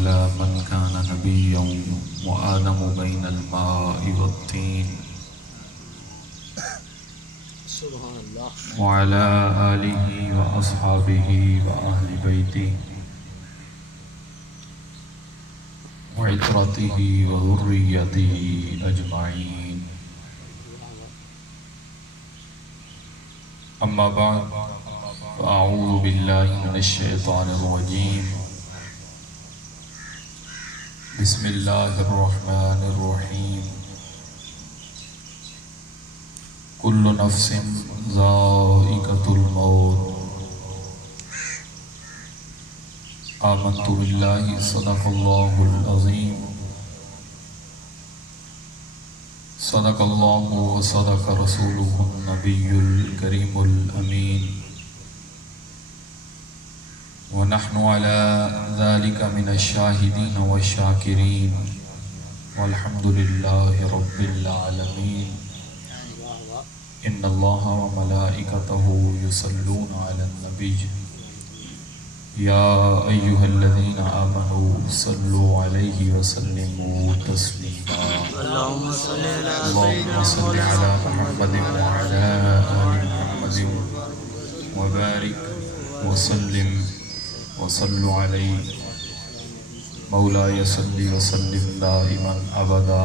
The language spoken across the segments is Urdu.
على من كان نبيا وآدم بين الماء والطين وعلى آله وأصحابه وأهل بيته وعترته وذريته أجمعين. أما بعد فأعوذ بالله من الشيطان الرجيم. بسم الله الرحمن الرحيم. كل نفس ذائقة الموت. آمنت بالله صدق الله العظيم. صدق الله وصدق رسوله النبي الكريم الأمين. ونحن على ذلك من الشاهدين والشاكرين والحمد لله رب العالمين. إن الله وملائكته يصلون على النبي يا أيها الذين آمنوا صلوا عليه وسلموا تسليما. اللهم صل على محمد وعلى آل محمد وبارك وسلم وصلوا عليه. مولاي صل وسلم دائما أبدا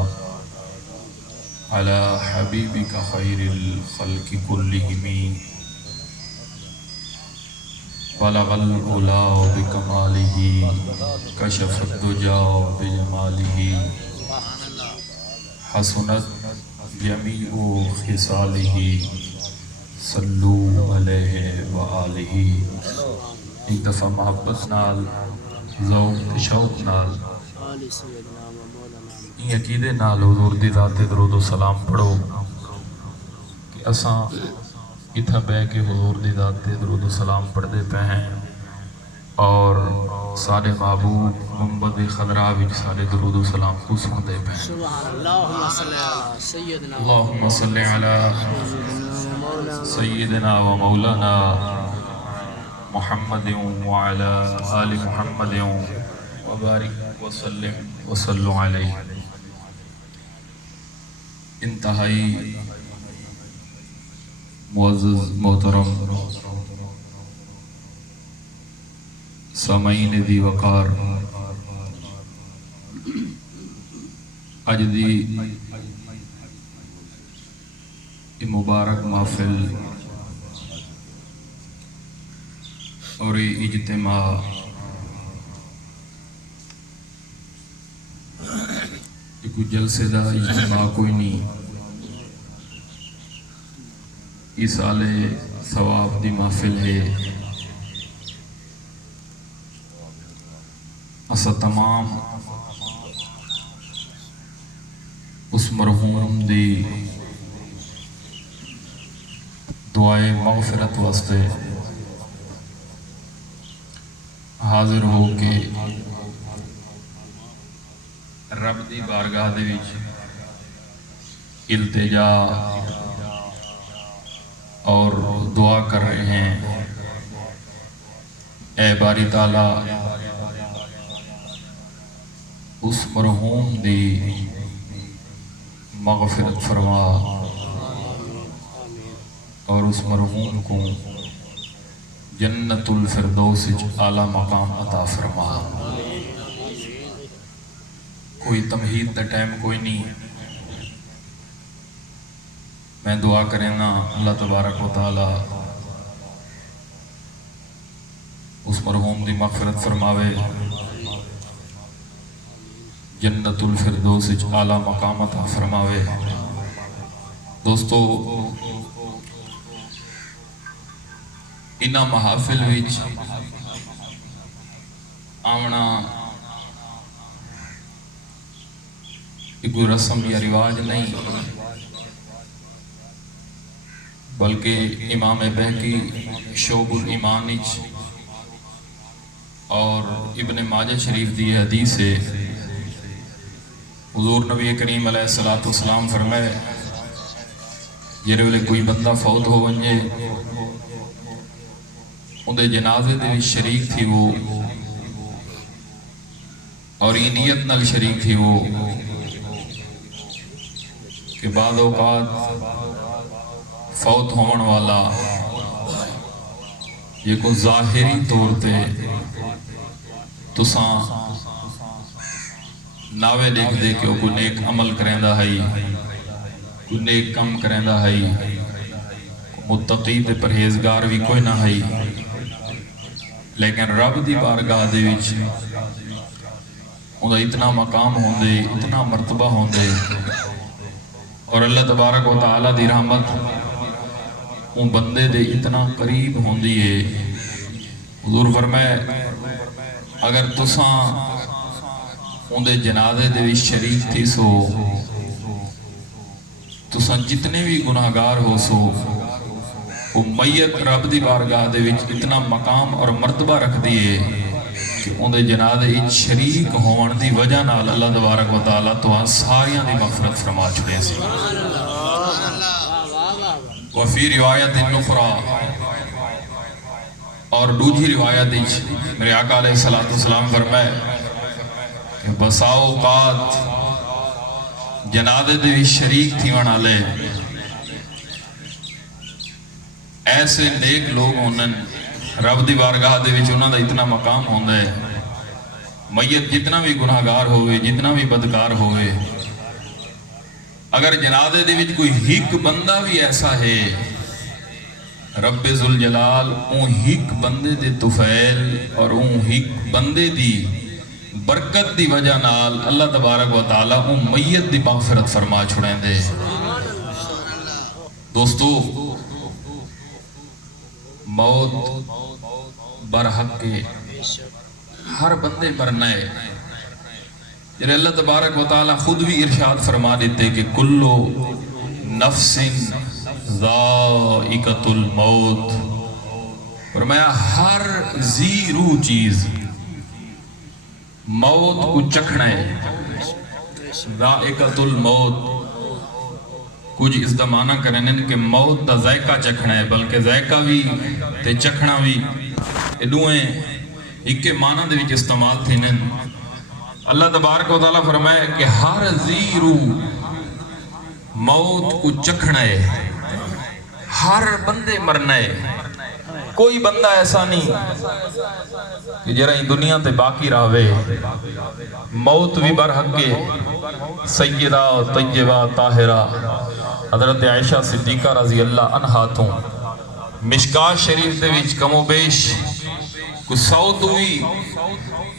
على حبيبك خير الخلق كلهم. بلغ العلا بكماله كشف الدجى بجماله حسنت جميع خصاله صلوا علیہ وآلہ. ایک دفعہ محبت نال ذوق شوق نال یہ عقیدے نال حضور دی ذات درود و سلام پڑھو کہ اساں اتھا بہ کے حضور دی ذات درود و سلام پڑھتے پہ ہیں اور سارے محبوب گنبد خضراء وچ سارے درود و سلام کو سنتے پہ ہیں. اللہم صلی علی سیدنا و مولانا محمد وعلی آل محمد وبارک وسلم وصلو علیہ. انتہائی معزز محترم سامعین دی وقار، اج دی مبارک محفل اور اجتماع کوئی جلسے دا اجتماع کوئی نہیں، اس آلے ثواب دی محفل ہے. اسا تمام اس مرحوم دی دعائے مغفرت واسطے حاضر ہو کے رب دی بارگاہ دے وچ التجا اور دعا کر رہے ہیں. اے باری تعالیٰ اس مرحوم دی مغفرت فرما اور اس مرحوم کو جنت الفردوس اعلیٰ مقام عطا فرما. کوئی تمہید دا ٹائم کوئی نہیں، میں دعا کریں نا اللہ تبارک و تعالی اس مرحوم دی مغفرت فرماوے، جنت الفردوس اعلیٰ مقام عطا فرماوے. دوستو، انہاں محافل وچ آمنا کوئی رسم یا رواج نہیں، بلکہ امام بہقی شعب الایمان اور ابن ماجہ شریف دی حدیث ہے. حضور نبی کریم علیہ السلام فرمائے جڑے ویلے کوئی بندہ فوت ہو ونجے اندے جنازے دے وچ شریک تھی وہ اور یہ نیت نال شریک تھی وہ کہ بعض اوقات فوت ہون والا یہ کو ظاہری طور تے تساں ناوے لکھ دے کہ وہ کوئی نیک عمل کریندا ہے، کوئی نیک کم کریندا ہے، متقی تے پرہیزگار بھی کوئی نہ ہے، لیکن رب دی بارگاہ دے وچ انہاں اتنا مقام ہوندے، اتنا مرتبہ ہوندے، اور اللہ تبارک و تعالیٰ دی رحمت ان بندے دے اتنا قریب ہوندی ہے۔ حضور فرمائے اگر تساں ان دے جنازے دے وچ شریک تھی سو، تساں جتنے بھی گناہگار ہو سو، وہ میت رب دی بارگاہ دے وچ اتنا مقام اور مرتبہ رکھ دیئے کہ ان دے جنازے وچ شریک ہون دی وجہ نال اللہ تبارک و تعالیٰ تو ساریاں دی مغفرت فرما چھڑے سی۔ وفی روایت اخری، اور دوسری روایت میرے آقا علیہ السلام فرمائے کہ بسا اوقات جنازے دے وچ شریک تھی والے ایسے نیک لوگ ہونن، رب دی بارگاہ دے وچ انہاں دا اتنا مقام ہوندا ہے، میت جتنا بھی گناہگار ہوئے، جتنا بھی بدکار ہوئے، اگر جنازے دے وچ کوئی ہک بندہ بھی ایسا ہے، رب ذوالجلال اون ہک بندے دے طفیل اور اون ہک بندے دی برکت دی وجہ نال اللہ تبارک و تعالیٰ اون میت دی مغفرت فرما چھڑیں دے۔ دوستو، موت برحق کے ہر بندے مرنا ہے، جنہیں اللہ تبارک و تعالیٰ خود بھی ارشاد فرما دیتے کہ کلو نفس ذائقۃ الموت، فرمایا ہر ذی روح چیز موت کو چکھنا ہے۔ ذائقۃ الموت کچھ اس دا معنی کرنے کہ موت دا ذائقہ چکھنا ہے، بلکہ ذائقہ بھی تے چکھنا بھی دوئیں ایک کے معنی دے وچ استعمال تھی نن۔ اللہ تبارک و تعالیٰ فرمائے کہ ہر ذی روح موت کو چکھنا ہے، ہر بندے مرنا ہے، کوئی بندہ ایسا نہیں کہ جرہ دنیا تے باقی رہوے۔ موت بھی برحق کے سیدہ طیبہ طاہرہ حضرت عائشہ صدیقہ رضی اللہ عنہا تو مشکات شریف دے وچ کم و بیش کچھ سوت ہوئی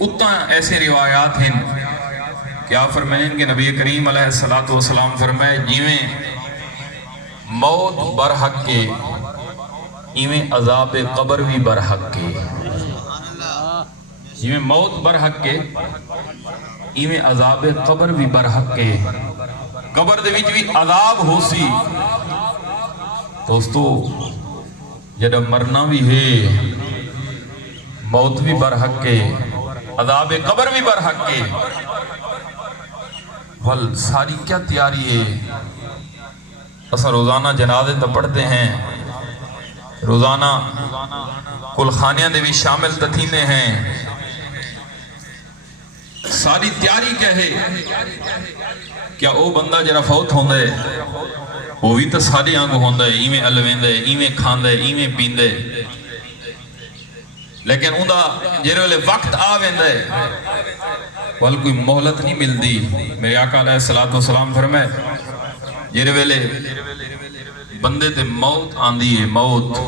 اتنا ایسے روایات ہیں کہ آپ فرمائیں کہ نبی کریم علیہ السلام فرمائے جیویں موت برحق کے ایویں عذاب قبر بھی برحق کے، جیویں موت برحق کے ایویں عذاب قبر بھی برحق کے، قبر دے وچ بھی عذاب ہو سی۔ دوستو جڑا مرنا بھی ہے، موت بھی برحق کے، عذاب قبر بھی برحق کے، ول ساری کیا تیاری ہے؟ اسا روزانہ جنازے تو پڑھتے ہیں، روزانہ کل خانیاں دے بھی شامل تتھینے ہیں، ساری تیاری کیا ہے؟ کیا او بندہ جرا فوت ہوندے وہ بھی تو ساری آنگو ہوندے، ایویں الویندے، ایویں کھاندے، ایویں پیندے، لیکن اندہ جیرے والے وقت آویندے وال کوئی مہلت نہیں ملدی۔ میرے آقا علیہ السلام فرمائے جیرے والے بندے تے موت آندی ہے، موت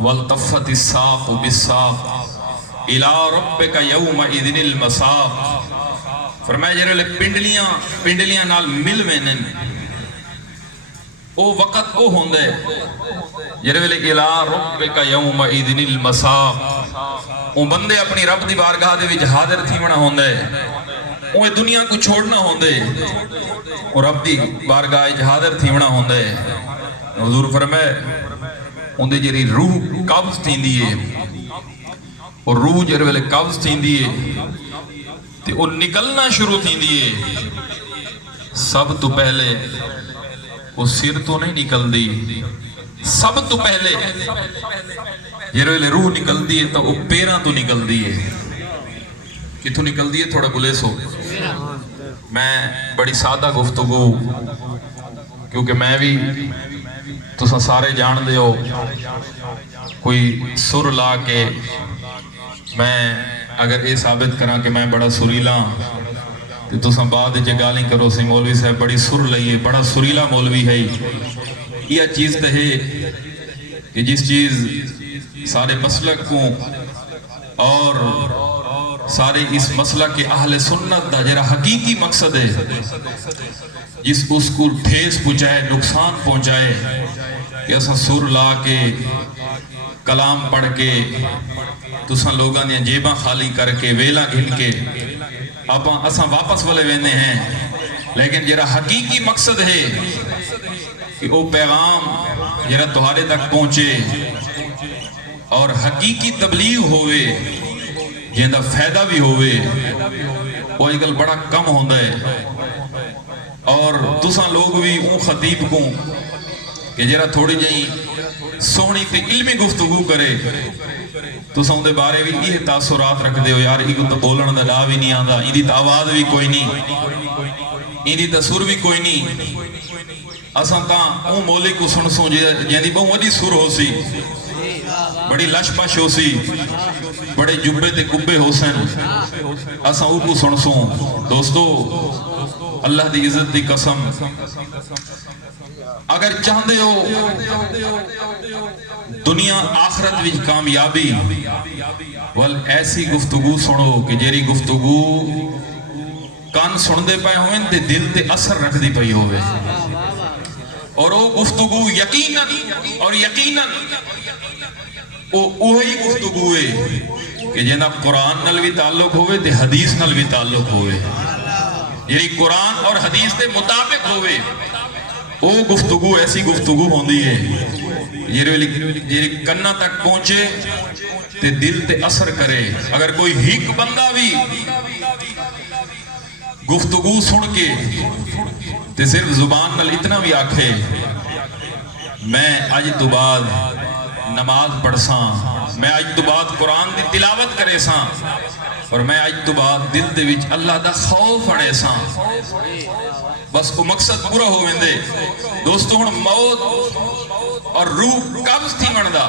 والتفت الساق بالساق الى ربک یومئذ المساق، فرمائے جیرے والے پنڈلیاں نال مل وینن او وقت او ہوندے جیرے والے الى ربک یومئذ المساق، او بندے اپنی رب دی بارگاہ دے وچ حاضر تھیونا ہوندے، او دنیا کو چھوڑنا ہوندے، او رب دی بارگاہ وچ حاضر تھیونا ہوندے۔ حضور فرمائے اندے جیری روح قبض تھیندی ہے، اور روح جیرے والے قبض تھیندی ہے تے او نکلنا شروع تھیندی ہے، سب تو پہلے وہ سر تو نہیں نکل دی، سب تو پہلے جیرے والے روح نکل دی ہے تو وہ پیران تو نکل دی ہے، اتوں نکل دیے تھوڑا گلیس ہو میں بڑی سادہ گفتگو کیونکہ میں بھی تسا سارے جان دے ہو کوئی سر لا کے میں اگر یہ ثابت کراں کہ میں بڑا سریلا تو تسا بعد جے گالی کرو سی مولوی صاحب بڑی سر لئیے بڑا سریلا مولوی ہے یہ چیز تو ہے کہ جس چیز سارے مسلک کو اور سارے اس مسلک کے اہل سنت دا جرا حقیقی مقصد ہے جس اس کو ٹھیس پہنچائے نقصان پہنچائے کہ اساں سر لا کے کلام پڑھ کے تساں لوگاں نے جیباں خالی کر کے ویلا گھن کے اساں واپس والے ویندے ہیں لیکن جرا حقیقی مقصد ہے کہ وہ پیغام جرا تہارے تک پہنچے اور حقیقی تبلیغ ہوئے جہاں فائدہ بھی ہوئے وہ ایک بڑا کم ہوندہ ہے اور تساں لوگ بھی اون خطیب کو کہ جرا تھوڑی جائیں سونی تے علمی گفتگو کرے تساں دے بارے بھی یہ تاثرات رکھ دے ہو یار یہ تو بولن دا لا بھی نہیں آندا یہ تا آواز بھی کوئی نہیں یہ تا سر بھی کوئی نہیں اساں تا اون مولی کو سن سو جہاں بہت وڈی سر ہو سی بڑی لش پش ہو سی بڑے جبے تے کبے ہو سن اساں او کو سن سو دوستو اللہ دی عزت دی قسم اگر چاہندے ہو دنیا آخرت وچ کامیابی ول ایسی گفتگو سنو کہ جیری گفتگو کان سن دے پائے ہوئے تے دل تے اثر رکھ دی پئی ہوئے اور وہ گفتگو یقیناً وہی گفتگو ہے کہ جہاں قرآن نال بھی تعلق ہوئے تے حدیث نال بھی تعلق ہوئے یعنی قرآن اور حدیث دے مطابق ہوئے وہ گفتگو ایسی گفتگو ہوندی ہے یہ کنہ تک پہنچے تے دل تے اثر کرے اگر کوئی ہک بندہ بھی گفتگو سن کے تے صرف زبان نال اتنا بھی آکھے میں آج تو بعد نماز پڑھ ساں میں آج تو بعد قرآن دی تلاوت کرے ساں اور میں آج تو بعد دل دے وچ اللہ دا خوف اڑے ساں بس وہ مقصد پورا ہو ویندے دوستو ہن موت اور روح قبض تھی مندا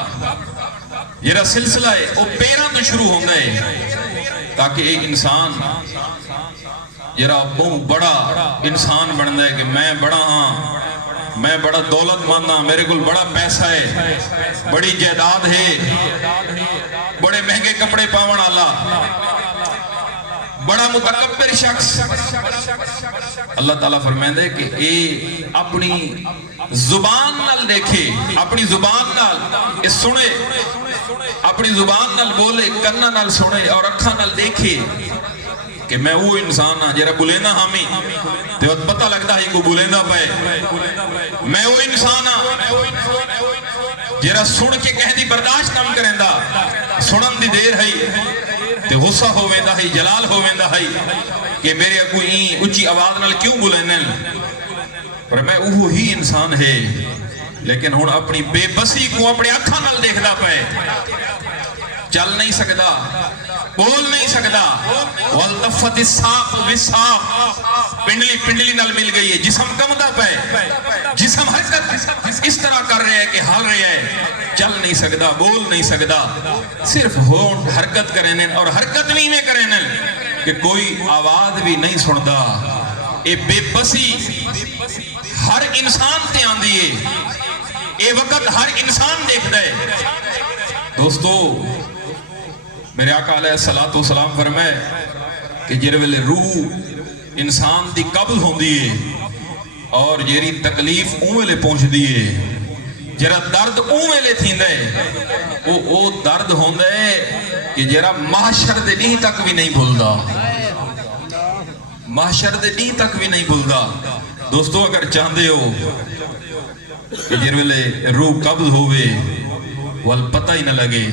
جیرا سلسلہ ہے وہ پیراں تو شروع ہوندا ہے تاکہ ایک انسان جیرا بہت بڑا انسان بندا ہے کہ میں بڑا ہاں میں بڑا دولت مند ہاں میرے کول بڑا پیسہ ہے بڑی جائیداد ہے بڑے مہنگے کپڑے پاون والا بڑا متکبر شخص اللہ تعالیٰ فرمائے کہ اے اپنی زبان نال دیکھے اپنی زبان نال سنے اپنی زبان نال بولے کنہ نال سنے اور اکھاں نال دیکھے کہ میں وہ انسان ہاں جیرا بلینا ہامی تے وقت پتہ لگتا ہے کو بلینا پائے میں وہ انسان ہاں جیرا سن کے کہہ دی برداشت نام کریں دا سنن دی دیر ہے تے غصہ ہو ویندہ ہے جلال ہو ویندہ ہے کہ میرے کوئی اچھی آواز نال کیوں بولینن پر میں وہی انسان ہے لیکن ہن اپنی بے بسی کو اپنے اکھاں نال دیکھدا پائے چل نہیں سکدا بول نہیں سکدا والتفت الساق بالساق پنڈلی نال مل گئی ہے جسم کمدا پائے جسم حرکت اس طرح کر رہے ہیں کہ حال رہے ہیں چل نہیں سکدا بول نہیں سکدا صرف ہون حرکت کریں اور حرکت نہیں میں کریں کہ کوئی آواز بھی نہیں سندا اے بے بسی ہر انسان تے آندی ہے اے وقت ہر انسان دیکھ دے دوستو میرے آقا علیہ السلام فرمائے کہ جر ویلے روح انسان دی قبض ہوندی ہے اور جیری تکلیف اوے پہنچ دیئے جرا درد اوے تھیندے او درد ہوندے کہ جرا محشر دے نہیں تک بھی نہیں بھولدا محشر دے نہیں تک بھی نہیں بھولدا دوستو اگر چاہندے ہو کہ جر ویلے روح قبض ہوئے وال پتہ ہی نہ لگے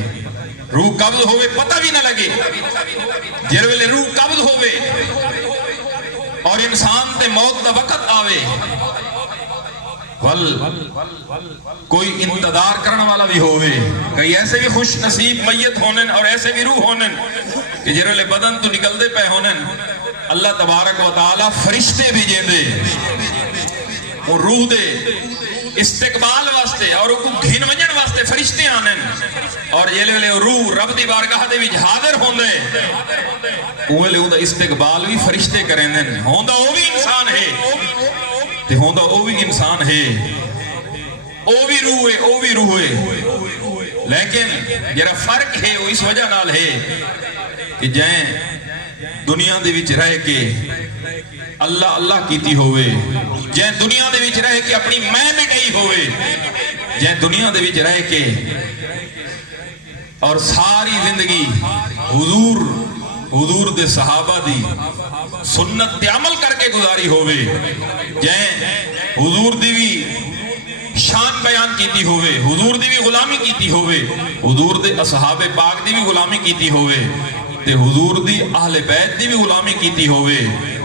روح قبض ہوئے پتہ بھی نہ لگے جر ویلے روح قبض ہوئے اور انسان تے موت دا وقت آوے کوئی انتظار کرنے والا بھی ہوئے. کئی ایسے بھی خوش نصیب میت ہونن اور ایسے بھی روح ہونن کہ جنہوں بدن تو نکل دے پہ ہونن. اللہ تبارک و تعالی فرشتے بھی جیندے اور روح دے استقبال واسطے اور کو گھن ونجن واسطے فرشتے آنن اور یہ لے روح رب دی بارگاہ دے وچ حاضر ہوندے اوے لے دا استقبال بھی فرشتے کرندن. ہوندا او بھی انسان ہے تے ہوندا او بھی انسان ہے, او بھی روح ہے, او بھی روح ہے. لیکن جرا فرق ہے وہ اس وجہ نال ہے کہ جائیں دنیا دے وچ رہ کے اللہ اللہ کیتی ہوئے, جائیں دنیا دے وچ رہ کے اپنی میں مٹائی ہوئے, جائیں دنیا دے وچ رہ کے اور ساری زندگی حضور دے صحابہ دی سنت تے عمل کر کے گزاری ہوئے, جائیں حضور دی بھی شان بیان کیتی ہوئے, حضور دی بھی غلامی کیتی ہوئے, حضور دے اصحاب پاک دی بھی غلامی کیتی ہوئے تے حضور دی اہل بیت دی بھی غلامی کیتی ہوئے.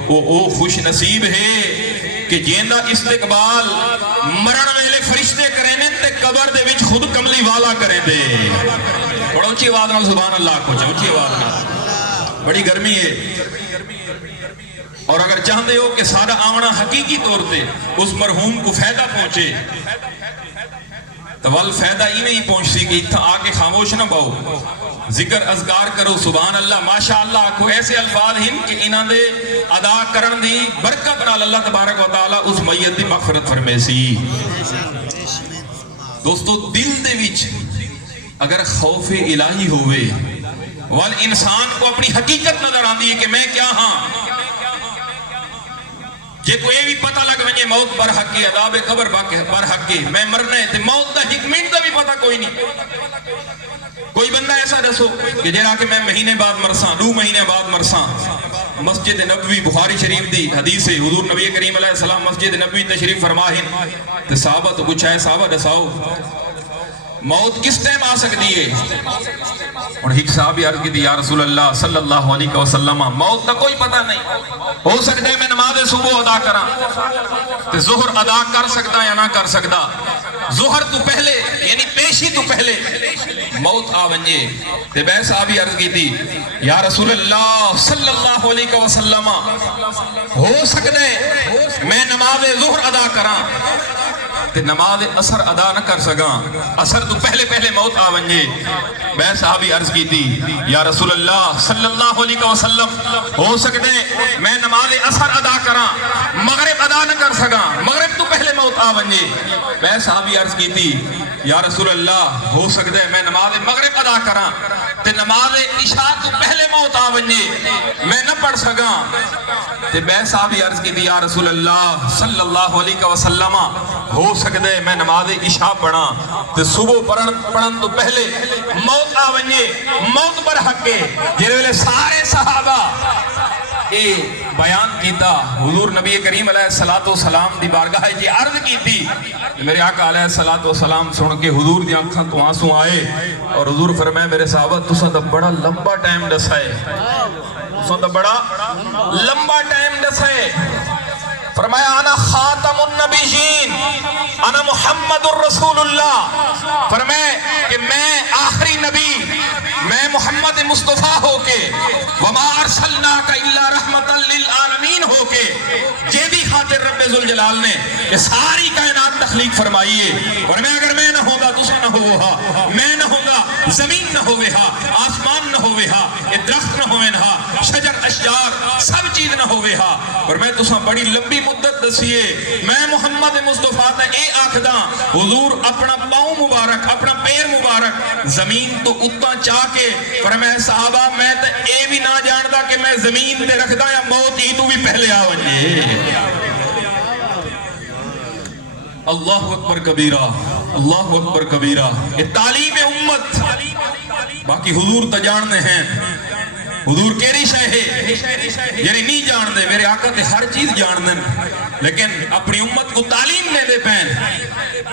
او خوش نصیب ہے کہ جیندہ استقبال مرن ویلے فرشتے کریں تے قبر دے وچ خود کملی والا کریں دے. بڑا اونچی آواز نال سبحان اللہ کو اونچی آواز نال, بڑی گرمی ہے. اور اگر چاہتے ہو کہ سارا آمنا حقیقی طور پہ اس مرحوم کو فائدہ پہنچے تو وال فائدہ ہی نہیں پہنچ سی کہ اتنا آ کے خاموش نہ باؤ, ذکر اذکار کرو, سبحان اللہ ماشاءاللہ کو ایسے الفاظ ہیں کہ انہاں دے ادا کرن دی برکت نال اللہ تبارک و تعالی اس میت دی مغفرت فرمے سی. دوستو دل دے وچ اگر خوف الہی ہوئے وال انسان کو اپنی حقیقت نظر آندی ہے کہ میں کیا ہاں, جے کوئی بھی پتہ لگ ونجے موت پر حق کے عذاب قبر پر حق کے میں مرنا ہے تے موت دا ایک منٹ دا بھی پتہ کوئی نہیں. کوئی بندہ ایسا دسو کہ جڑا کہ میں مہینے بعد مرساں, 2 مہینے بعد مرساں. مسجد نبوی بخاری شریف دی حدیث ہے, حضور نبی کریم علیہ السلام مسجد نبوی تشریف فرما ہیں تے صحابہ تو پوچھا ہے صحابہ دساؤ موت کس ٹائم آ سکتی ہے؟ اور ایک صحابی عرض کی تھی یا رسول اللہ صلی اللہ علیہ وسلم موت کا کوئی پتہ نہیں, ہو سکتا ہے میں نماز صبح ادا کراں تے ظہر ادا کر سکتا یا نہ کر سکتا, ظہر تو پہلے یعنی پیشی تو پہلے موت آ ونجے. تے بے صحابی عرض کی تھی یا رسول اللہ صلی اللہ علیہ وسلم ہو سکتا ہے میں نماز ظہر ادا کراں تے نماز اثر ادا نہ کر سکاں, اثر تو پہلے موت آ ونجے. میں صحابی عرض کی تھی یا رسول اللہ صلی اللہ علیہ وسلم ہو سکتے میں نماز اثر ادا کراں مغرب ادا نہ کر سکاں, مغرب تو پہلے موت آ ونجے. میں صحابی عرض کی تھی یا رسول اللہ ہو سکتے میں نماز مغرب ادا کراں تے نماز عشاء تو پہلے موت آ ونجے میں نہ پڑھ سکاں. تے میں صحابی عرض کی تھی یا رسول اللہ صلی اللہ علیہ وسلم ہو سکتے میں نماز عشاء پڑھاں تے صبح پڑھن تو پہلے موت آ ونجے, موت پر حق ہے. جنہوں نے سارے صحابہ اے بیان کیتا, حضور نبی کریم علیہ السلام دی بارگاہ جی عرض کی تھی, میرے آقا علیہ السلام سن کے حضور دی آنکھاں تو آنسو آئے اور حضور فرمائے میرے صحابہ تساں دا بڑا لمبا ٹائم دسا ہے, تساں دا بڑا لمبا ٹائم دسا ہے. فرمایا انا خاتم النبیین انا محمد الرسول اللہ, فرمائے کہ میں آخری نبی, میں محمد مصطفیٰ ہو کے وما ارسلناک الا رحمتا للعالمین ہو کے جیدی خاطر رب ذوالجلال نے کہ ساری کائنات تخلیق فرمائی ہے. اور میں اگر میں نہ ہوگا تسا نہ ہوگا, میں نہ ہوگا زمین نہ ہوگے ہا, آسمان نہ ہوگے ہا, درخت نہ ہوئے ہا, شجر اشجار سب چیز نہ ہوگے ہا. اور میں تسا بڑی لمبی مدت دسیے میں محمد مصطفیٰ تا اے آکھداں حضور اپنا پاؤں مبارک اپنا پیر مبارک زمین تو اتنا چاہ کے فرمائے صحابہ میں تے اے بھی نہ جاندا کہ میں زمین تے رکھدا یا موت ہی تو بھی پہلے آ ونجے. اللہ اکبر کبیرہ, اللہ اکبر کبیرہ. یہ تعلیم امت, باقی حضور تا جاننے ہیں حضور کیری شے ہے یعنی نہیں جان دے, میرے آقا تے ہر چیز جان دیں لیکن اپنی امت کو تعلیم دے پین.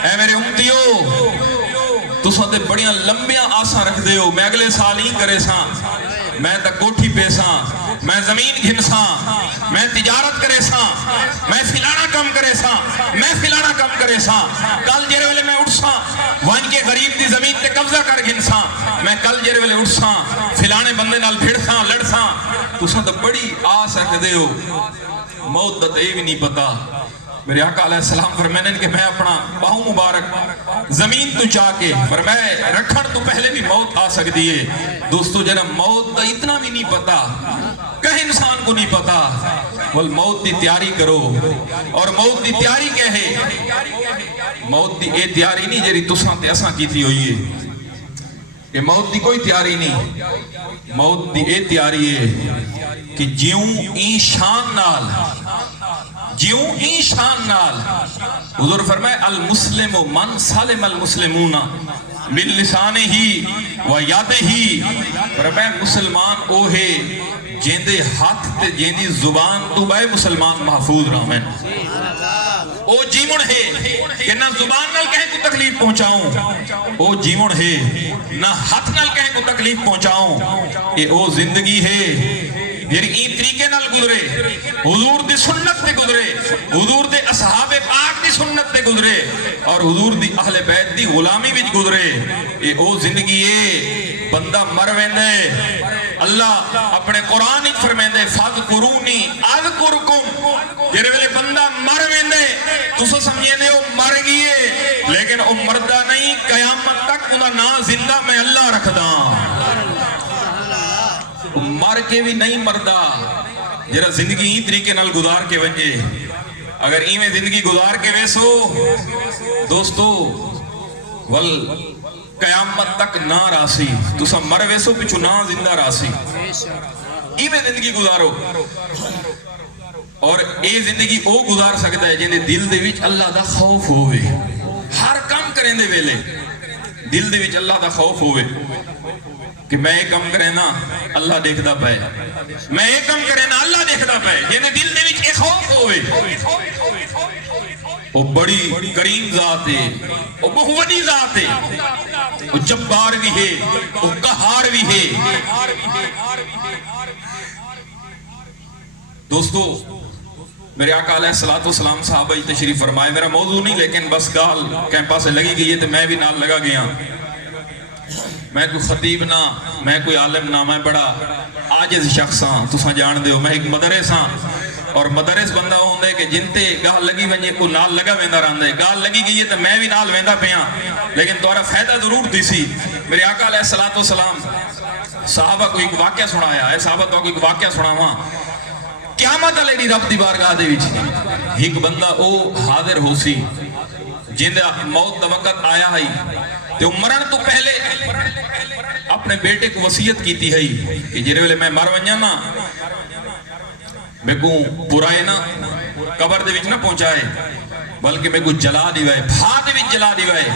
اے میرے امتیو تساں تے بڑیاں لمبیاں آساں رکھ دے ہو, میں اگلے سال ہی کرے ساں میں تا کوٹھی پیساں، میں زمین گھنساں، میں تجارت کرے ساں، میں فلانا کم کرے ساں، میں فلانا کم کرے ساں، کل جیرے والے میں اٹھ ساں وہاں کے غریب دی زمین تے قبضہ کر گھنساں، میں کل جیرے والے اٹھ ساں فلانے بندے نال بھیڑ ساں لڑ ساں۔ تساں تو بڑی آس رکھدے ہو، موت دا تے بھی نہیں پتا۔ میرے آقا علیہ السلام فرمائیں کہ میں اپنا باہوں مبارک زمین تو چاہ کے فرمائے رکھن تو پہلے بھی موت آ سکتی ہے۔ دوستو جنہاں موت دا اتنا بھی نہیں پتا، کہیں انسان کو نہیں پتا، بل موت دی تیاری کرو۔ اور موت دی تیاری کیا ہے؟ موت دی اے تیاری نہیں جیری تساں تے اساں کیتی ہوئی ہے، یہ موت دی کوئی تیاری نہیں۔ موت دی اے تیاری ہے کہ جیوں این شان نال، جیوں این شان نال، حضور فرمائے المسلم من سالم المسلمون من لسانہی و یادہی، فرمائے مسلمان او ہے جیندے ہاتھ تے جیندی زبان تو بے مسلمان محفوظ رہمیں۔ او جیون ہے کہ نہ زبان نال کہیں کو تکلیف پہنچاؤں، او جیون ہے نہ ہاتھ نال کہیں کو تکلیف پہنچاؤں، اے او زندگی ہے پھر این طریقے نال گزرے، حضور دی سنت تے گزرے، حضور دے اصحاب پاک دی سنت تے گزرے، اور حضور دی اہل بیت دی غلامی وچ گزرے۔ اے او زندگی ہے بندہ مر ویندے، اللہ اپنے قرآن وچ فرمیندے فاذکرونی اذکرکم، جڑے ویلے بندہ مر ویندے تساں سمجھیندے او مر گئے، لیکن او مردہ نہیں، قیامت تک انہاں نام زندہ میں اللہ رکھداں۔ مر کے بھی نہیں مردہ، جرا زندگی ہی طریقے نال گزار کے ونجے۔ اگر ایمیں زندگی گزار کے ویسو دوستو ول قیامت تک نہ راسی، تو سب مر ویسو پچھو نہ زندہ راسی، ایمیں زندگی گزارو۔ اور اے زندگی او گزار سکتا ہے جنہیں دل دے وچ اللہ دا خوف ہوئے، ہر کام کریں دے ویلے دل دے وچ اللہ دا خوف ہوئے کہ میں ایک کم کرے نا اللہ دیکھدا پائے، میں ایک کم کرے نا اللہ دیکھدا پائے، جنہیں دل دے وچ ایک خوف ہوئے۔ وہ بڑی کریم ذات ہے، وہ بہت بڑی ذات ہے، وہ جبار بھی ہے، وہ قہار بھی ہے۔ دوستو میرے آقا علیہ السلام صحابہ تشریف فرمائے، میرا موضوع نہیں لیکن بس گال کیمپا سے لگی گئی ہے تو میں بھی نال لگا گیا۔ میں کوئی خطیب نہ، میں کوئی عالم نہ، میں بڑا عاجز شخص ہاں، تساں جان دے ہو، میں ایک مدرس ہاں، اور مدرس بندہ ہوندے کہ جنتے گال لگی ونجے کو نال لگا ویندہ راندے، گال لگی گئی ہے تو میں بھی نال ویندہ پیاں، لیکن تورا فائدہ ضرور دی سی۔ میرے آقا علیہ السلام صحابہ کو ایک واقعہ سنایا ہے، صحابہ تو ایک واقعہ سناواں۔ قیامت علیہ رب دی بارگاہ دے وچ ایک بندہ او حاضر ہو سی جندہ موت دا وقت آیا ہے، تو مرن تو پہلے اپنے بیٹے کو وصیت کیتی ہے کہ جیرے ویلے میں مر ونجا نا میں کو پرائے نا قبر دے وچ نہ پہنچائے، بلکہ میں کو جلا دیوائے، بھا دے وچ جلا دیوائے،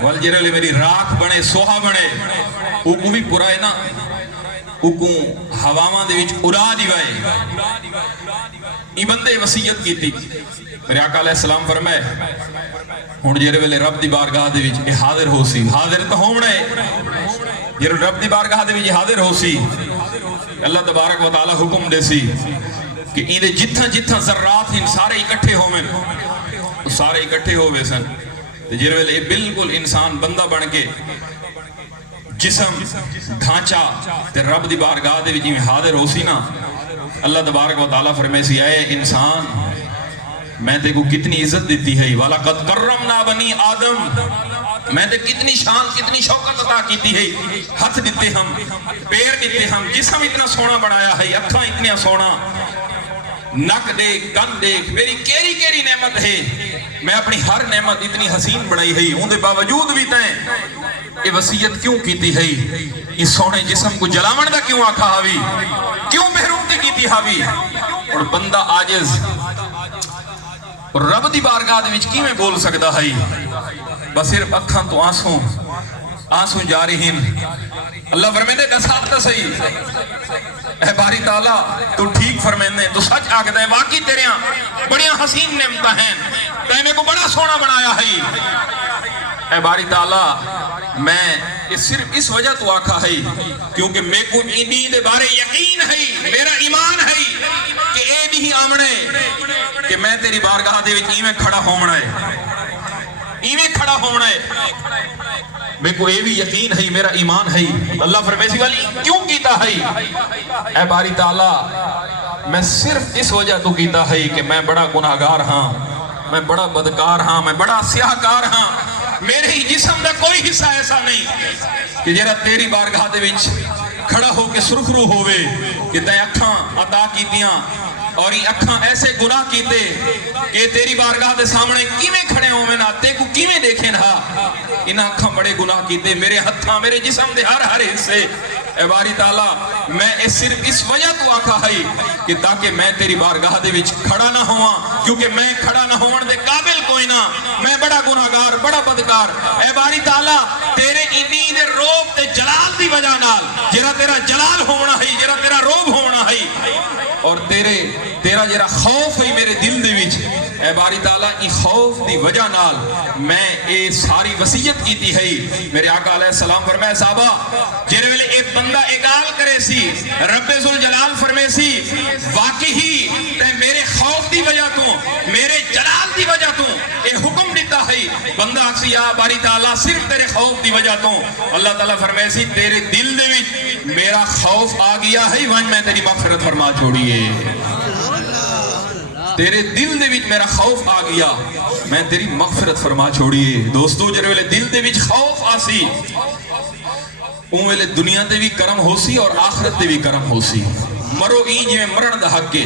بل جیرے ویلے میری راکھ بنے سوہا بنے، او کو بھی پرائے نا او کو ہواواں دے وچ اڑا دیوائے۔ ای بندے وصیت کیتی۔ میرے آقا علیہ السلام فرمائے ہن جیرے ویلے رب دی بارگاہ دے وچ اے حاضر ہو سی، حاضر تو ہونا ہے، جیرے رب دی بارگاہ دے وچ حاضر ہو سی، اللہ تبارک و تعالی حکم دے سی کہ ایدے جتھاں جتھاں ذرات ہیں سارے اکٹھے ہوئے، سارے اکٹھے ہوئے سن، جیرے ویلے بالکل انسان بندہ بن کے جسم ڈھانچہ تے رب دی بارگاہ دے وچ حاضر ہو سی نا، اللہ تبارک و تعالی فرمائے سی اے انسان میں تے کو کتنی عزت دیتی ہے، وَلَقَدْ كَرَّمْنَا بَنِي آدم، میں تے کتنی شان کتنی شوکت عطا کیتی ہے، ہاتھ دیتے ہم، پیر دیتے ہم، جسم اتنا سونا بنایا ہے، اکھاں اتنا سونا، نک دیکھ کن دیکھ، میری کیری کیری نعمت ہے، میں اپنی ہر نعمت اتنی حسین بنائی ہے، ان دے باوجود بھی تائیں یہ وصیت کیوں کیتی ہے، اس سونے جسم کو جلاون دا کیوں آکھا ہاوی، کیوں محروم کیتی ہاوی، اور بندہ عاجز اور رب دی بارگاہ دے وچ کیویں بول سکدا ہے، بس صرف اکھاں تو آنسو جاری ہیں۔ اللہ فرمیندے دسات تا صحیح اے باری تعالیٰ تو ٹھیک فرمیندے تو سچ آکھدا ہے، واقعی تیریاں بڑیاں حسین نعمتاں ہیں، تے میں کو بڑا سونا بنایا ہے، اے باری تعالیٰ میں صرف اس وجہ تو آکھا ہے کیونکہ میں کو ایدی دے بارے یقین ہے، میرا ایمان ہے کہ اے نہیں آمنے کہ میں تیری بارگاہ دے وچ ایویں کھڑا ہونا ہے، ایویں کھڑا ہونا ہے، میں کو اے بھی یقین ہے، میرا ایمان ہے۔ اللہ فرمیسی والی کیوں کیتا ہے؟ اے باری تعالیٰ میں صرف اس وجہ تو کیتا ہے کہ میں بڑا گناہگار ہاں، میں بڑا بدکار ہاں، میں بڑا سیاہکار ہاں، میرے ہی جسم دا کوئی حصہ ایسا نہیں کہ جرا تیری بارگاہ دے وچ کھڑا ہو کے سرخرو ہوئے کہ تے اکھاں عطا کیتیاں اور یہ اکھاں ایسے گناہ کیتے کہ تیری بارگاہ دے سامنے کیویں کھڑے ہوئے نا، تے کو کیویں دیکھیں نا، انہاں اکھاں بڑے گناہ کیتے، میرے ہتھاں میرے جسم دے ہر حصے۔ اے باری تعالیٰ میں صرف اس وجہ تو آکھا ہے کہ تاکہ میں تیری بارگاہ دے وچ کھڑا نہ ہواں، کیونکہ میں کھڑا نہ ہون دے قابل کوئی نہ، میں بڑا گناہگار بڑا بدکار۔ اے باری تعالیٰ تیرے انی دے روب تے جلال دی وجہ نال جرا تیرا جلال ہونا ہے، جرا تیرا روب ہونا ہے، اور تیرا جرا خوف ہے میرے دل دے وچ، اے باری تعالیٰ ای خوف دی وجہ نال میں اے ساری وصیت کیتی ہے۔ میرے آقا علیہ السلام فرمائے صحابہ جیرے ویلے ایک بندہ اقال کرے سی رب ذوالجلال فرمے سی واقعی تے میرے خوف دی وجہ تو میرے جلال دی وجہ تو اے حکم دیتا ہے، بندہ اکسی یا باری تعالیٰ صرف تیرے خوف دی وجہ تو اللہ تعالیٰ فرمے سی تیرے دل دے وچ میرا خوف آ گیا ہے، وہاں میں تیری مغفرت فرما چھوڑیے، تیرے دل دے وچ میرا خوف آ گیا میں تیری مغفرت فرما چھوڑیے۔ دوستو جرے ویلے دل دے وچ خوف آسی اون ویلے دنیا تے بھی کرم ہو سی اور آخرت تے بھی کرم ہو سی۔ مرو این جی میں مرن دا حق کے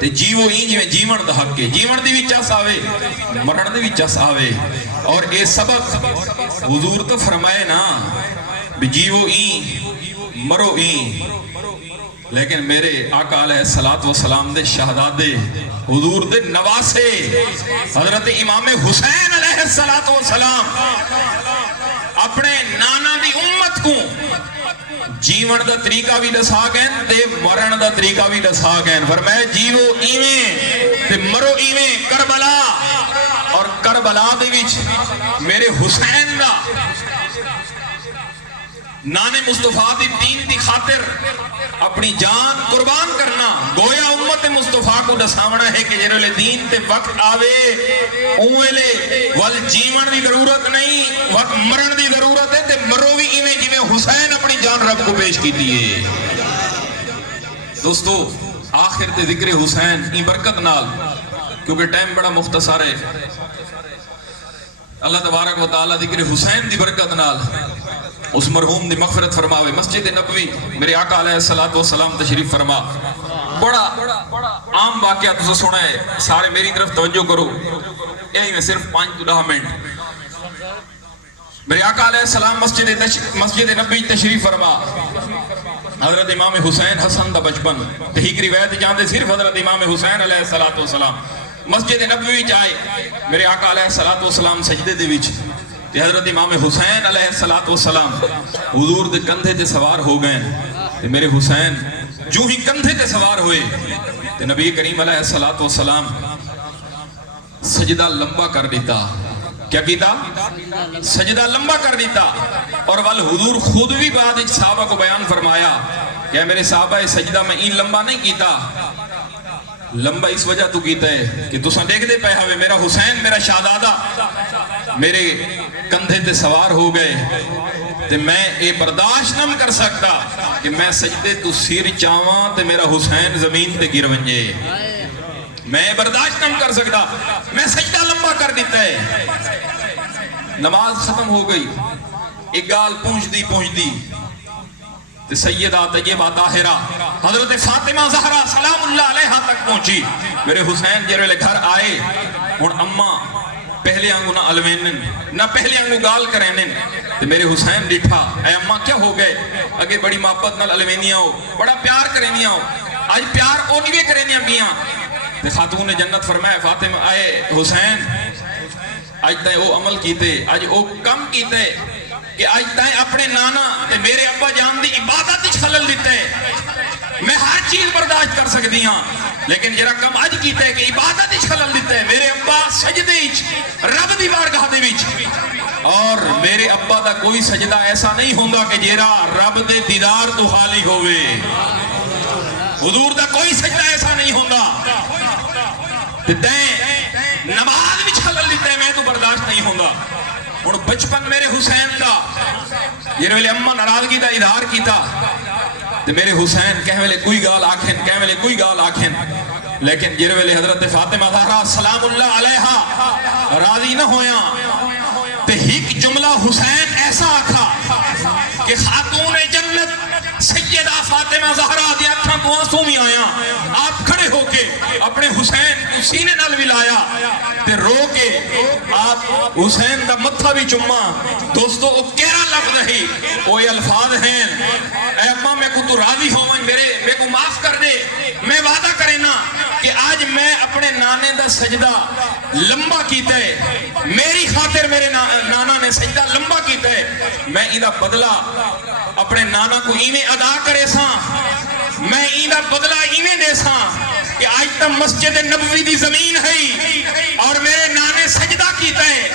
تے جیو این جی میں جیون دا حق کے، جیون دی بھی چس آوے مرن دی بھی چس آوے، اور اے سبق حضور تو فرمائے نا بھی جیو این مرو این، لیکن میرے آقا علیہ السلام دے شہدادے حضور دے نواسے حضرت امام حسین علیہ السلام اپنے نانا دی امت کو جیون دا طریقہ بھی دسا گئے تے مرن دا طریقہ بھی دسا گئے، فرمائے جیو ایویں تے مرو ایویں کربلا، اور کربلا دے وچ میرے حسین دا نانے مصطفیٰ دی دین دی خاطر اپنی جان قربان کرنا، گویا امت مصطفیٰ کو دساونا ہے کہ جنہوں لے دین تے وقت آوے اوے لے وال جیون دی ضرورت نہیں، وقت مرن دی ضرورت ہے تے مرو بھی ایویں جی میں حسین اپنی جان رب کو پیش کی دیئے۔ دوستو آخر تے ذکر حسین ای برکت نال کیونکہ ٹائم بڑا مختصر ہے، اللہ تبارک و تعالی ذکر حسین دی برکت نال اس مرحوم دی مغفرت فرماوے۔ مسجد نبوی میرے آقا علیہ السلام تشریف فرما، بڑا عام واقعہ تسے سنا ہے، سارے میری طرف توجہ کرو، یہی میں صرف 5-10 منٹ۔ میرے آقا علیہ السلام مسجد نبوی تشریف فرما، حضرت امام حسین حسن دا بچپن تحیق روایت جاندے صرف حضرت امام حسین علیہ السلام مسجد نبوی جائے، میرے آقا علیہ السلام سجدے دے وچ تے حضرت امام حسین علیہ السلام حضور دے کندھے تے سوار ہو گئے، تے میرے حسین جو ہی کندھے تے سوار ہوئے تے نبی کریم علیہ السلام سجدہ لمبا کر دیتا، کیا کیتا؟ سجدہ لمبا کر دیتا، اور وال حضور خود بھی بعد صحابہ کو بیان فرمایا کہ میرے صحابہ سجدہ میں این لمبا نہیں کیتا، لمبا اس وجہ تو کیتا ہے کہ تساں دیکھ دے پہ ہوئے میرا حسین میرا شہزادہ میرے کندھے تے سوار ہو گئے تے میں اے برداشت نہ کر سکتا کہ میں سجدے تو سیر چاواں تے میرا حسین زمین تے گر ونجے، میں برداشت نہ کر سکتا، میں سجدہ لمبا کر دیتا ہے۔ نماز ختم ہو گئی، ایک گال پہنچ دی تے سیدہ طیبہ طاہرہ حضرت فاطمہ زہرا سلام اللہ علیہ تک پہنچی، میرے حسین جرے لے گھر آئے، اور اماں پہلے آنگو نہ الوینن نہ پہلے آنگو گال کرینن، تے میرے حسین ڈٹھا، اے اماں کیا ہو گئے؟ اگے بڑی محبت نال الوینیاں ہو، بڑا پیار کرینیاں ہو، آج پیار اونیوے کرینیاں میاں، تے خاتون جنت فرمائے فاطمہ آئے حسین آج تائیں وہ عمل کیتے، آج وہ کم کیتے کہ آج تائیں اپنے نانا تے میرے ابا جان دی عبادت اچھ خلل دیتے، میں ہر چیز برداشت کر سکتی ہاں، لیکن جرا کم اج کیتا ہے کہ عبادت وچ خلل دیتا ہے۔ میرے ابا سجدے وچ رب دی بارگاہ دے وچ، اور میرے ابا دا کوئی سجدہ ایسا نہیں ہوندا کہ جیرا رب دے دیدار تو خالی ہوئے۔ حضور دا کوئی سجدہ ایسا نہیں ہوندا تے نماز وچ خلل دیتا ہے، میں تو برداشت نہیں ہوندا۔ ہن بچپن میرے حسین دا جڑے ویلے اما ناراضگی دا اظہار کیتا تے میرے حسین کہہ ویلے کوئی گال آکھن، کہہ ویلے کوئی گال آکھن، لیکن جڑے ویلے حضرت فاطمہ زہرا سلام اللہ علیہا راضی نہ ہویا تے ایک جملہ حسین ایسا آکھا کہ خاتون جنت سیدہ فاطمہ زہرا دی اکھاں تو آنسو بھی آیا۔ آپ کھڑے ہو کے اپنے حسین کو سینے نال ملایا تے رو کے آپ حسین دا متھا بھی چما۔ دوستو وہ کیرا لفظ ہے، وہ یہ الفاظ ہیں، اے اماں میں کو تو راضی ہوں، میرے کو معاف کر دے، میں وعدہ کرے نا کہ آج میں اپنے نانے دا سجدہ لمبا کیتا ہے، میری خاطر میرے نانا نے سجدہ لمبا کیتا ہے، میں ایدہ بدلہ اپنے نانا کو ایویں ادا کرے ساں، میں ایدہ بدلہ ایویں دے ساں کہ آج تک مسجد نبوی دی زمین ہے اور میرے نانے سجدہ کیتا ہے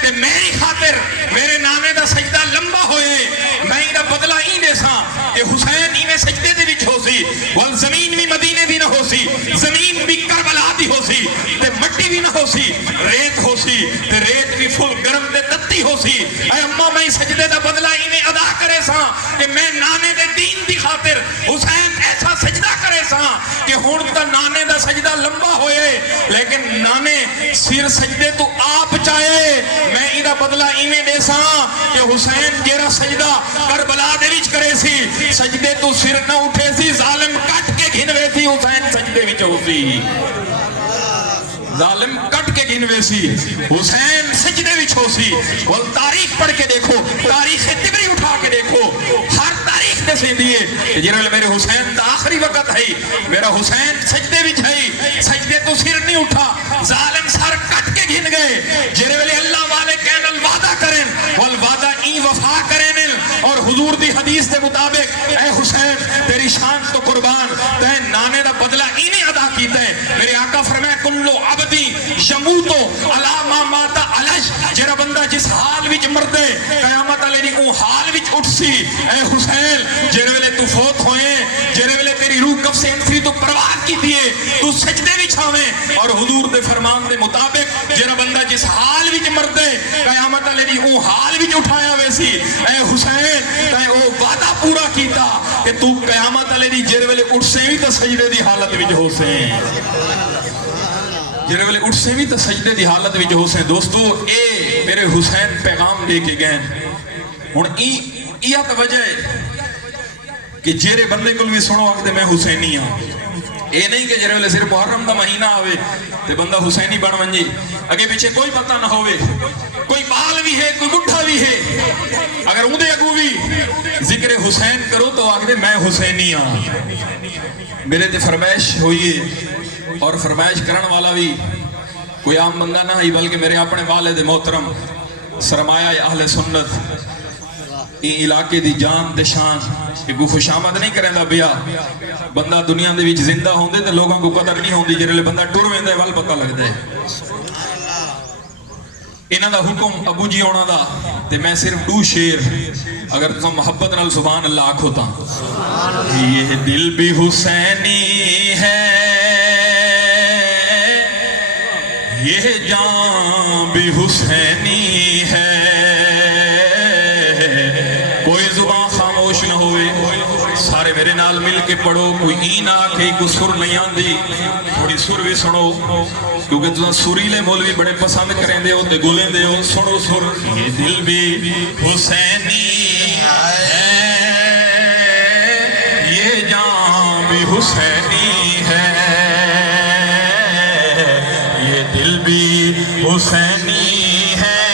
کہ میری خاطر میرے نانے دا سجدہ لمبا ہوئے، میں ایدہ بدلہ این دے ساں کہ حسین ایویں سجدے دے وچ ہو سی، والزمین بھی مدینے دی نہ ہو سی، زمین بھی کربلا دی ہو سی تے مٹی بھی نہ ہو سی، ریت ہو سی تے ریت بھی فل گرم تے تتی ہو سی۔ اے اماں میں سجدے دا بدلہ ایویں ادا کرے ساں کہ میں نانے دے دین دی خاطر حسین ایسا سجدہ کرے ساں کہ ہون تا نانے دا سجدہ لمبا ہوئے، لیکن نانے سر سجدے تو آپ چاہے، میں ایدہ بدلہ ایویں دے ساں کہ حسین جیرا سجدہ کربلا دے وچ کرے سی، سجدے تو سر نہ اٹھے سی، ظالم کٹ کے گھنوے سی، حسین سجدے وچ ہو سی، ظالم کٹ کے گنوے سی، حسین سجدے وچ ہو سی۔ وہ تاریخ پڑھ کے دیکھو، تاریخ تبری اٹھا کے دیکھو، ہر تاریخ دے سے دیئے کہ جنہوں میرے حسین دا آخری وقت ہے، میرا حسین سجدے وچ ہے، سجدے تو سر نہیں اٹھا، ظالم سر کٹ کے گھن گئے، جنہوں اللہ والے کہن الوعدہ کریں والوعدہ ای وفا کریں، اور حضور دی حدیث دے مطابق اے حسین تیری شان تو قربان، تے نانے دا بدلہ اینی ادا کیتا ہے۔ میرے آقا فرمائے کلو عبدی یموتو علی ما مات علیہ، جڑا بندہ جس حال وچ مردے قیامت علیہ دی او حال وچ اٹھ سی۔ اے حسین جڑے ویلے تو فوت ہوئے، جڑے ویلے تیری روح کف سے انفری تو پرواز کی دیئے، تو سجدے وچ آویں، اور حضور دے فرمان دے مطابق جڑا بندہ جس حال وچ مردے قیامت علیہ دی او حال وچ اٹھایا ہوئے سی۔ اے حسین تے او وعدہ پورا کیتا کہ تو قیامت علیہ دی جڑے ویلے اٹھ سے بھی تو سجدے دی حالت وچ ہو سے، جڑے ویلے اٹھ سے بھی تو سجدے دی حالت وچ ہو سے۔ دوستو اے میرے حسین پیغام لے کے گئے، ہن یہ تو وجہ ہے کہ جیرے بندے کو بھی سنو آکھتے میں حسینی ہاں، اے نہیں کہ جیرے ویلے صرف محرم دا مہینہ آوے تے بندہ حسینی بن ونجے، اگے پیچھے کوئی پتہ نہ ہوئے، کوئی بال بھی ہے کوئی بڈھا بھی ہے، اگر اندے اگو بھی ذکر حسین کرو تو آکھتے میں حسینی ہاں۔ میرے تے فرمائش ہوئی اور فرمائش کرن والا بھی کوئی عام بندہ نہ ہی بلکہ میرے اپنے والد محترم سرمایہ اہل سنت، یہ علاقے دی جان دے شان، کوئی خوش آمد نہیں کریں دا بیا، بندہ دنیا دے وچ زندہ ہوندے تے لوگوں کو قدر نہیں ہوندی، جڑے بندہ ٹر ویندے وال پتہ لگدا ہے۔ انہاں دا حکم ابو جی ہونا دا تے میں صرف دو شیر اگر تم محبت نال سبحان اللہ آکھو تا، یہ دل بھی حسینی ہے، یہ جان بھی حسینی ہے، کوئی زبان خاموش نہ ہوئے، سارے میرے نال مل کے پڑھو، کوئی این آکھے کوئی سر نہیں آندی، تھوڑی سر بھی سنو کیونکہ تُساں سریلے مولوی بڑے پسند کریں دے ہو تے گولیں دے ہو، سنو سر۔ یہ دل بھی حسینی ہے، یہ جان بھی حسینی ہے، یہ دل بھی حسینی ہے،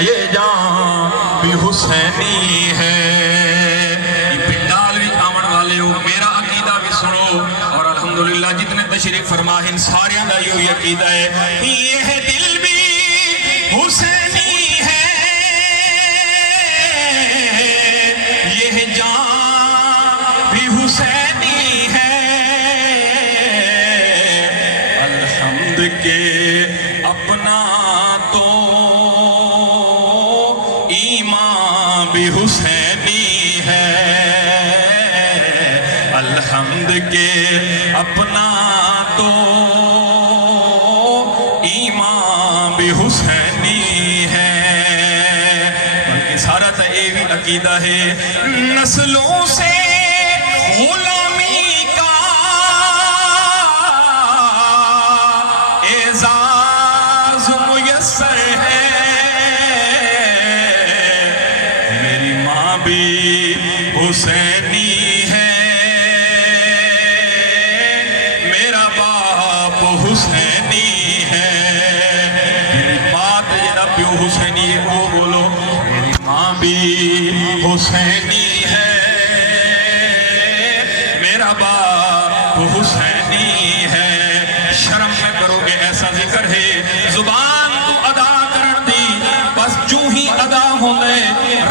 یہ جان بھی حسینی ہے۔ پنڈال بھی آمن والے ہو، میرا عقیدہ بھی سنو، اور الحمدللہ جتنے تشریف فرماہن ساریاں دا یہ عقیدہ ہے، یہ دل بھی حسینی ہے، یہ جان کہ اپنا تو ایمان بھی حسینی ہے، بلکہ سارا تا یہ بھی عقیدہ ہے نسلوں سے غلامی کا اعزاز میسر ہے، میری ماں بھی حسینی ہے، میرا باپ حسینی ہے، میری ماں جڑا پیو حسینی ہے وہ بولو، میری ماں بھی حسینی ہے، میرا باپ حسینی ہے۔ شرم میں کرو گے ایسا ذکر ہے زبان تو ادا کرن دی، بس جو ہی ادا ہوندے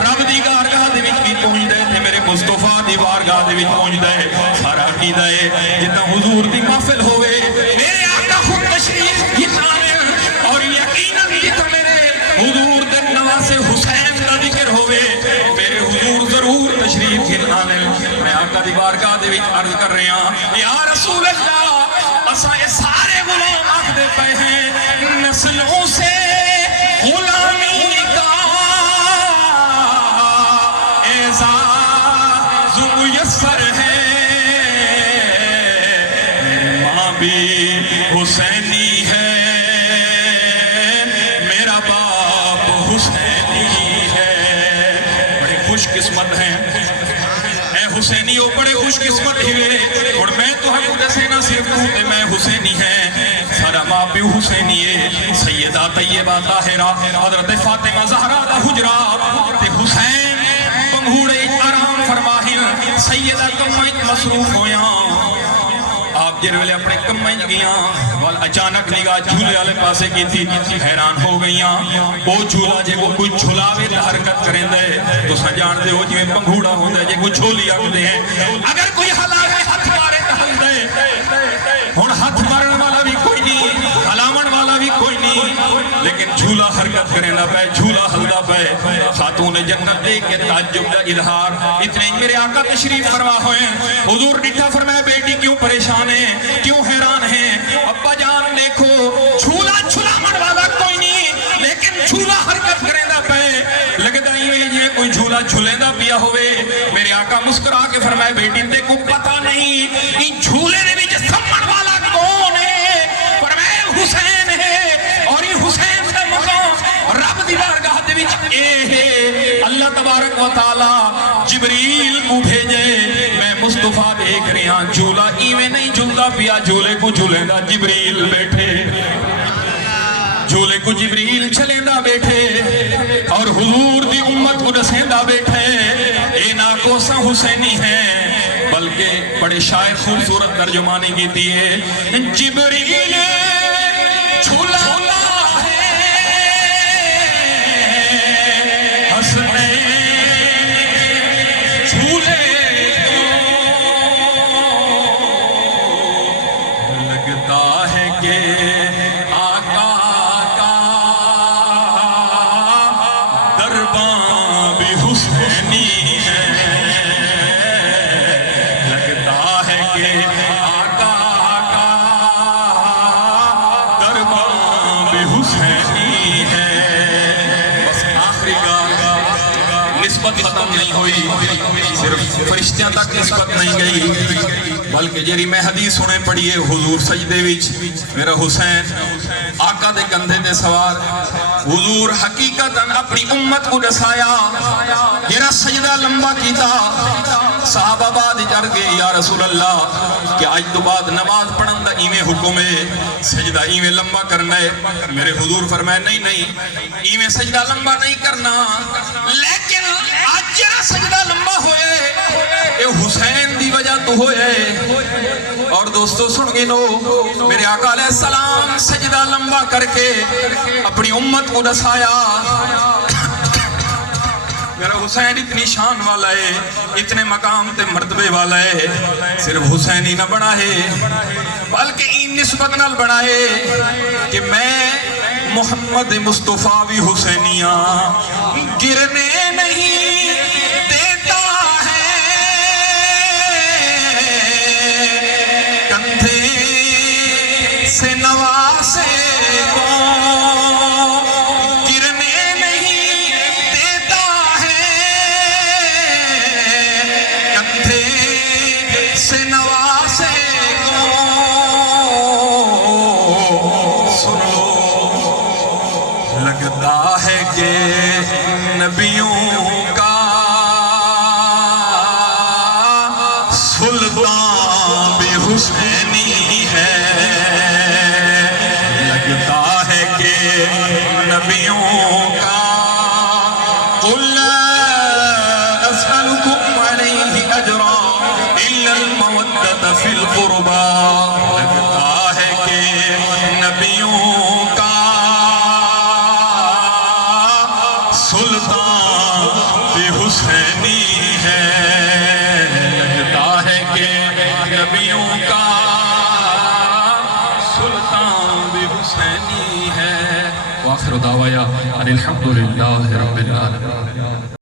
رب دی بارگاہ دے وچ بھی پہنچ دے تے میرے مصطفیٰ دی بارگاہ دے وچ پہنچ دے۔ سارا عقیدہ ہے جتنا حضور دی محفل ہوئے میرے آقا خود تشریف لانے، اور یقیناً جتنا میرے حضور دے نواسے حسین کا ذکر ہوئے میرے حضور ضرور تشریف لانے۔ میں آقا دی بارگاہ دے وچ عرض کر رہے ہیں یا رسول اللہ، اساں یہ سارے غلام آکھدے پئے ہیں نسلوں سے غلامی کا اعزاز میسر ہے، میری ماں بھی حسینی ہے، میرا باپ حسینی ہے۔ بڑے خوش قسمت ہیں اے حسینی، وہ بڑے خوش قسمت ہوئے، اور میں تو ہم دسے نہ صرف تو تے میں حسینی ہے، سارا ماں پیو حسینی ہے۔ سیدہ طیبہ طاہرہ حضرت فاطمہ زہرا دا حجرہ تے حسین بنگھوڑے آرام فرماہن، سیدہ کمائیں مصروف ہویاں، آپ جن ویلے اپنے کمائیں گیاں وال اچانک نگاہ جھولے والے پاسے کی تھی، حیران ہو گئیاں۔ وہ جھولا جے وہ کوئی جھولاوے تے حرکت کریں دے تو سجان دے ہو جی میں پنگھوڑا ہوں دے، جے کوئی جھولی آگ دے ہیں، اگر کوئی ہلاوے ہاتھ مارے تہل دے، ہون ہاتھ مارن والا بھی کوئی نہیں، ہلاون والا بھی کوئی نہیں، لیکن جھولا حرکت کریں دا پہ، جھولا ہلدا پہ۔ خاتون جنت دے کے تعجب دا اظہار، اتنے میرے آقا تشریف فرما ہوئے، حضور ڈٹھا فرمایا بیٹی کیوں پریشان ہے، کیوں حیران ہے؟ ابا جان دیکھو جھولا جھولاون والا کوئی نہیں، لیکن جھولا حرکت کریں دا پہ، لگتا ہی یہ کوئی جھولا جھولیں دا پیا ہوئے۔ میرے آقا مسکرا کے فرمایا بیٹی دیکھو پتہ نہیں ان جھولے نے بھی سمن والا کون ہے، فرمایا حسین ہے، اور یہ حسین کا مقام رب دی بارگاہ دے وچ اے ہے۔ اللہ تبارک و تعالی جبریل کو بھیجے، میں مصطفیٰ دیکھ رہی ہاں جھولا ایویں نہیں جھولتا پیا، جھولے کو جھولے دا جبریل بیٹھے، جھولے کو جبریل چلیں دا بیٹھے، اور حضور دی امت کو دسیں دا بیٹھے۔ اے نا کوسا حسینی ہے، بلکہ بڑے شاعر خوبصورت ترجمانی کی دیئے، جبریل جھولا ہے حسنین جھولے لگتا ہے کہ آقا کا درباں بھی حسینی ہے، لگتا ہے کہ آقا کا درباں بھی حسینی ہے۔ بس آخری گاہ نسبت ختم نہیں ہوئی، صرف فرشتیاں تک نسبت نہیں گئی، بلکہ جیری میں حدیث سنے پڑھیے حضور سجدے وچ میرا حسین آقا دے کندھے تے سوار، حضور حقیقتاً اپنی امت کو دسایا، جیرا سجدہ لمبا کیتا، صحابہ بعد جڑ گئے یا رسول اللہ کہ آج تو بعد نماز پڑھن دا ایویں حکم ہے، سجدہ ایویں لمبا کرنا ہے۔ میرے حضور فرمائے نہیں نہیں ایویں سجدہ لمبا نہیں کرنا، لیکن آج جیرا سجدہ لمبا ہوئے اے حسین دی وجہ تو ہوئے۔ اور دوستو سن گنو، میرے آقا علیہ السلام سجدہ لمبا کر کے اپنی امت کو دسایا، میرا حسین اتنی شان والا ہے، اتنے مقام تے مرتبے والا ہے، صرف حسین ہی نہ بنا ہے بلکہ این نسبت نال بنا ہے کہ میں محمد مصطفیٰ بھی حسینیاں گرنے نہیں دیتا ہے، سلطان بھی حسینی ہے، لگتا ہے کہ نبیوں کا قل لا اسألكم علیہ اجرا الا المودة فی القربى، لگتا ہے کہ نبیوں کا سلطان بھی حسینی ہے، نبیوں کا سلطان بھی حسینی ہے۔ وآخر دعوایا ان الحمدللہ رب العالمین۔